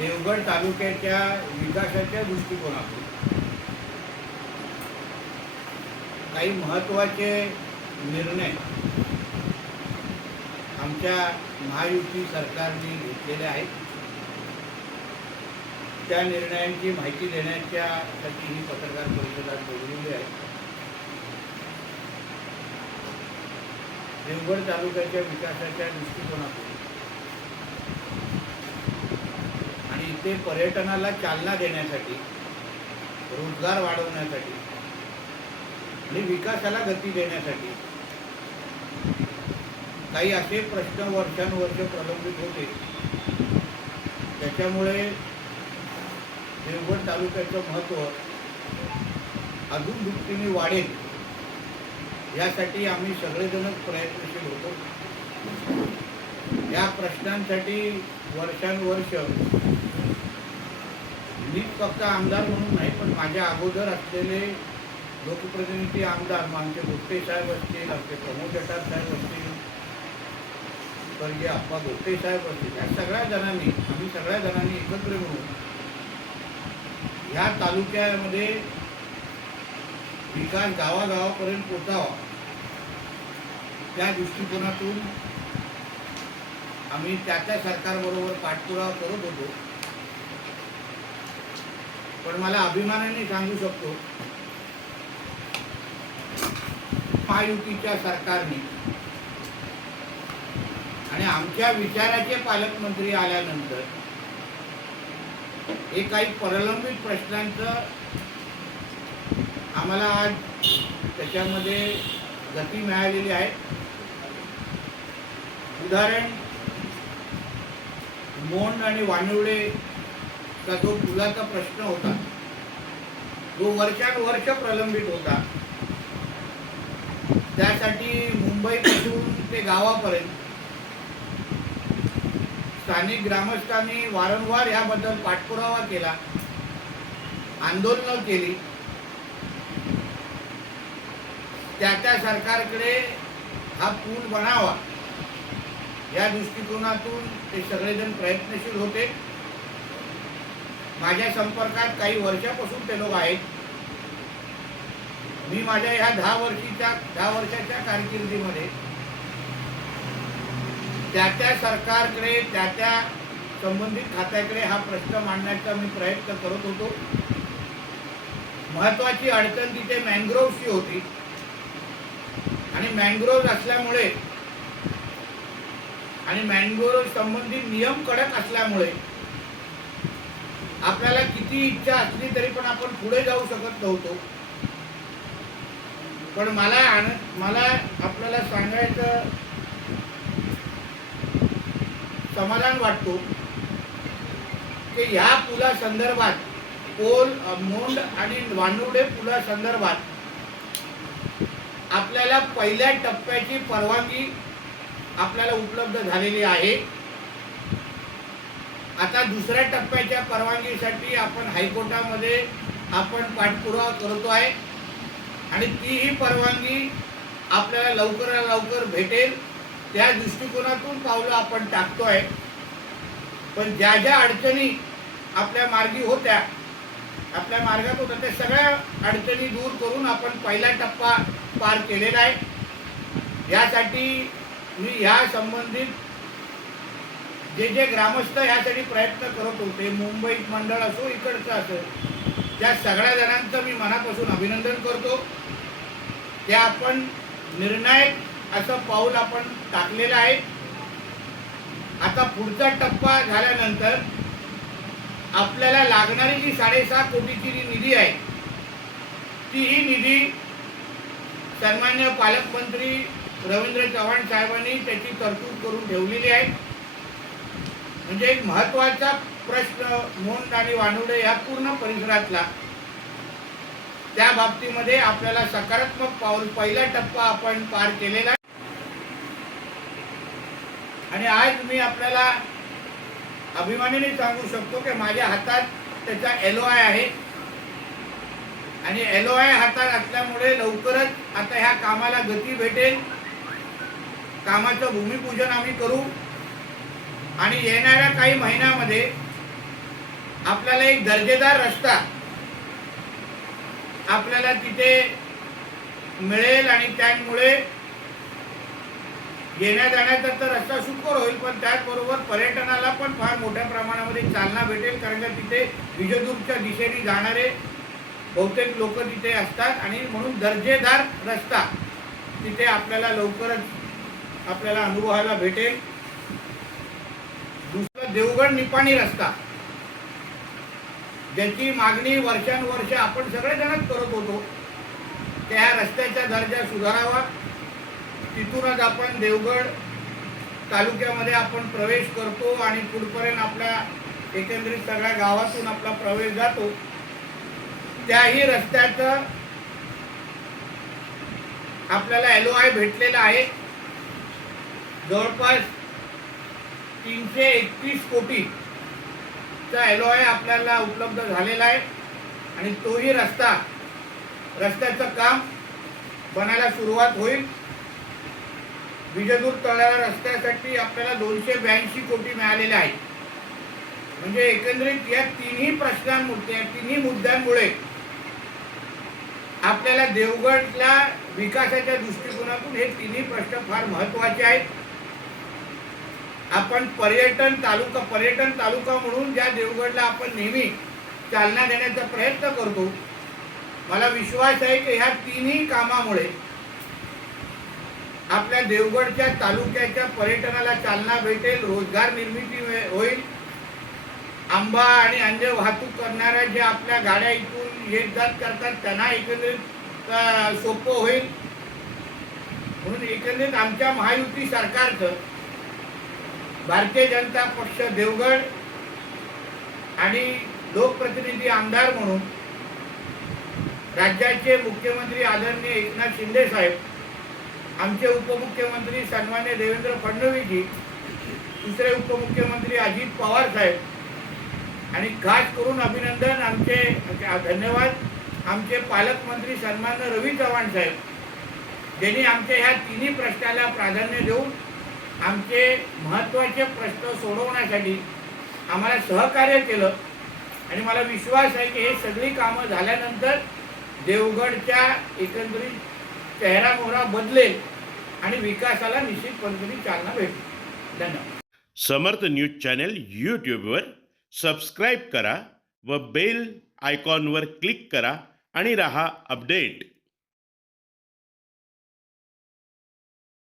देवगड तालुक्याच्या विकासाच्या दृष्टिकोनातून. काही महत्त्वाचे निर्णय आमच्या महायुती सरकारने घेतलेले आहेत. त्या निर्णयांची माहिती देण्याच्यासाठी ही पत्रकार परिषदात आज आहे देवगड तालुक्याच्या विकासाच्या दृष्टिकोनातून आणि इथे पर्यटनाला चालना देण्यासाठी रोजगार वाढवण्यासाठी आणि विकासाला गती देण्यासाठी. काही असे प्रश्न वर्षानुवर्ष प्रलंबित होते. त्याच्यामुळे देवगड तालुक्याचं महत्त्व अजून दृष्टीने वाढेल यासाठी आम्ही सगळेजणच प्रयत्नशील होतो. या प्रश्नांसाठी वर्षानुवर्ष मी फक्त आमदार म्हणून नाही पण माझ्या अगोदर असलेले लोकप्रतिनिधी आमदार मग आमचे गुप्ते साहेब असतील आमचे प्रमोद जटार साहेब असतील स्वर्गीय अप्पा गुप्ते साहेब असतील या सगळ्या जणांनी आम्ही सगळ्या जणांनी एकत्र मिळून ह्या तालुक्यामध्ये विकास गावागावापर्यंत पोचावा त्या दृष्टिकोनातून आम्ही त्या त्या सरकारबरोबर पाठपुरावा करत होतो. पण मला अभिमानाने सांगू शकतो महायुतीच्या सरकारने आणि आमच्या विचाराचे पालकमंत्री आल्यानंतर हे काही प्रलंबित प्रश्नांचं आम्हाला आज त्याच्यामध्ये गती मिळालेली आहे. उदाहरण मोंड आणि का जो पुलाचा प्रश्न होता जो वर्षानुवर्ष प्रलंबित होता. त्यासाठी मुंबईपासून ते गावापर्यंत स्थानिक ग्रामस्थांनी वारंवार याबद्दल पाठपुरावा केला आंदोलनं केली. त्या त्या सरकारकडे हा पूल बनावा या दृष्टिकोनातून ते सगळेजण प्रयत्नशील होते. माझ्या संपर्कात काही वर्षापासून ते लोक आहेत. मी माझ्या ह्या दहा वर्षीच्या दहा वर्षाच्या कारकिर्दीमध्ये त्या त्या सरकारकडे त्या त्या संबंधित खात्याकडे हा प्रश्न मांडण्याचा मी प्रयत्न करत होतो. महत्वाची अडचण तिथे मॅंग्रोव्हची होती. आणि मॅंग्रोव्ह असल्यामुळे आणि मँग्रोव्ह संबंधित नियम कडक असल्यामुळे आपल्याला किती इच्छा असली तरी पण आपण पुढे जाऊ शकत नव्हतो. पण मला मला आपल्याला सांगायचं समाधान वाटतो की ह्या पुला संदर्भात कोल मोंड आणि वानुडे पुला संदर्भात आपल्याला पहिल्या टप्प्याची परवानगी आपल्याला उपलब्ध झालेली आहे. आता दुसऱ्या टप्प्याच्या परवानगीसाठी आपण हायकोर्टामध्ये आपण पाठपुरावा करतो आहे. आणि तीही परवानगी आपल्याला लवकरात लवकर भेटेल. त्या दृष्टिकोनातून पावलं आपण टाकतो आहे. पण ज्या ज्या अडचणी आपल्या मार्गी होत्या आपल्या मार्गात होत्या त्या सगळ्या अडचणी दूर करून आपण पहिला टप्पा पार केलेला आहे. यासाठी मी ह्या संबंधित जे जे ग्रामस्थ यासाठी प्रयत्न करत होते मुंबईत मंडळ असो इकडचं असो त्या सगळ्या जणांचं मी मनापासून अभिनंदन करतो. ते आपण निर्णायक असं पाऊल आपण टाकलेलं आहे. आता पुढचा टप्पा झाल्यानंतर आपल्याला लागणारी जी साडेसहा कोटीची जी निधी आहे ती ही निधी सन्मान्य पालकमंत्री रवींद्र चव्हाण साहेबांनी त्याची तरतूद करून ठेवलेली आहे. म्हणजे एक महत्त्वाचा प्रश्न मोंड आणि वानुडे या पूर्ण परिसरातला. त्या बाबतीमध्ये आपल्याला सकारात्मक पाऊल पहिला टप्पा आपण पार केलेला. आहे आणि आज मी आपल्याला अभिमानाने सांगू शकतो की माझ्या हातात त्याचा एलो आय आहे. आणि एलो आय हातात असल्यामुळे लवकरच आता ह्या कामाला गती भेटेल. कामाचं भूमिपूजन आम्ही करू. आणि येणाऱ्या काही महिन्यामध्ये आपल्याला एक दर्जेदार रस्ता आपल्याला तिथे मिळेल आणि त्यामुळे येण्या जाण्याचा तर रस्ता सुखोर होईल पण त्याचबरोबर पर्यटनाला पण फार मोठ्या प्रमाणामध्ये चालना भेटेल कारण का तिथे विजयदुर्गच्या दिशेने जाणारे बहुतेक लोक तिथे असतात आणि म्हणून दर्जेदार रस्ता तिथे आपल्याला लवकरच आपल्याला अनुभवायला भेटेल. देवगड निपाणी रस्ता. ज्याची मागणी वर्षानुवर्ष आपण सगळेजणच करत होतो त्या रस्त्याचा दर्जा सुधारावा. तिथूनच आपण देवगड तालुक्यामध्ये आपण प्रवेश करतो आणि पुढपर्यंत आपल्या एकंदरीत सगळ्या गावातून आपला प्रवेश जातो. त्याही रस्त्याचं आपल्याला एल आय भेटलेला आहे. जवळपास तीनशे एकतीस कोटीचा एल आपल्याला उपलब्ध झालेला आहे. आणि तोही रस्ता रस्त्याचं काम बनायला सुरुवात होईल. विजयदूर तळ्याला रस्त्यासाठी आपल्याला दोनशे ब्याऐंशी कोटी मिळालेले आहेत. म्हणजे एकंदरीत या तिन्ही प्रश्नांमुळे या तिन्ही मुद्द्यांमुळे आपल्याला देवगडला विकासाच्या दृष्टिकोनातून हे तिन्ही प्रश्न फार महत्त्वाचे आहेत. आपण पर्यटन तालुका पर्यटन तालुका म्हणून ज्या देवगडला आपण नेहमी चालना देण्याचा प्रयत्न करतो मला विश्वास आहे की ह्या तिन्ही कामामुळे आपल्या देवगडच्या तालुक्याच्या पर्यटनाला चालना भेटेल रोजगार निर्मिती होईल. आंबा आणि अन्य वाहतूक करणाऱ्या ज्या आपल्या गाड्या इथून येत जात करतात त्यांना एकंदरीत सोपं होईल. म्हणून एकंदरीत आमच्या महायुती सरकारचं भारतीय जनता पक्ष देवगड आणि लोकप्रतिनिधी आमदार म्हणून राज्याचे मुख्यमंत्री आदरणीय एकनाथ शिंदे साहेब आमचे उपमुख्यमंत्री सन्मान्य देवेंद्र फडणवीसजी दुसरे उपमुख्यमंत्री अजित पवार साहेब आणि खास करून अभिनंदन आमचे धन्यवाद आमचे पालकमंत्री सन्मान्य रवी चव्हाण साहेब ज्यांनी आमच्या ह्या तिन्ही प्रश्नाला प्राधान्य देऊन आमचे महत्त्वाचे प्रश्न सोडवण्यासाठी आम्हाला सहकार्य केलं. आणि मला विश्वास आहे की हे सगळी कामं झाल्यानंतर देवगडच्या एकंदरीत चेहरा मोहरा बदलेल आणि विकासाला निश्चित पद्धतीने चालना भेटेल. धन्यवाद. समर्थ न्यूज चॅनल यूट्यूबवर सबस्क्राईब करा व बेल आयकॉनवर क्लिक करा आणि रहा अपडेट.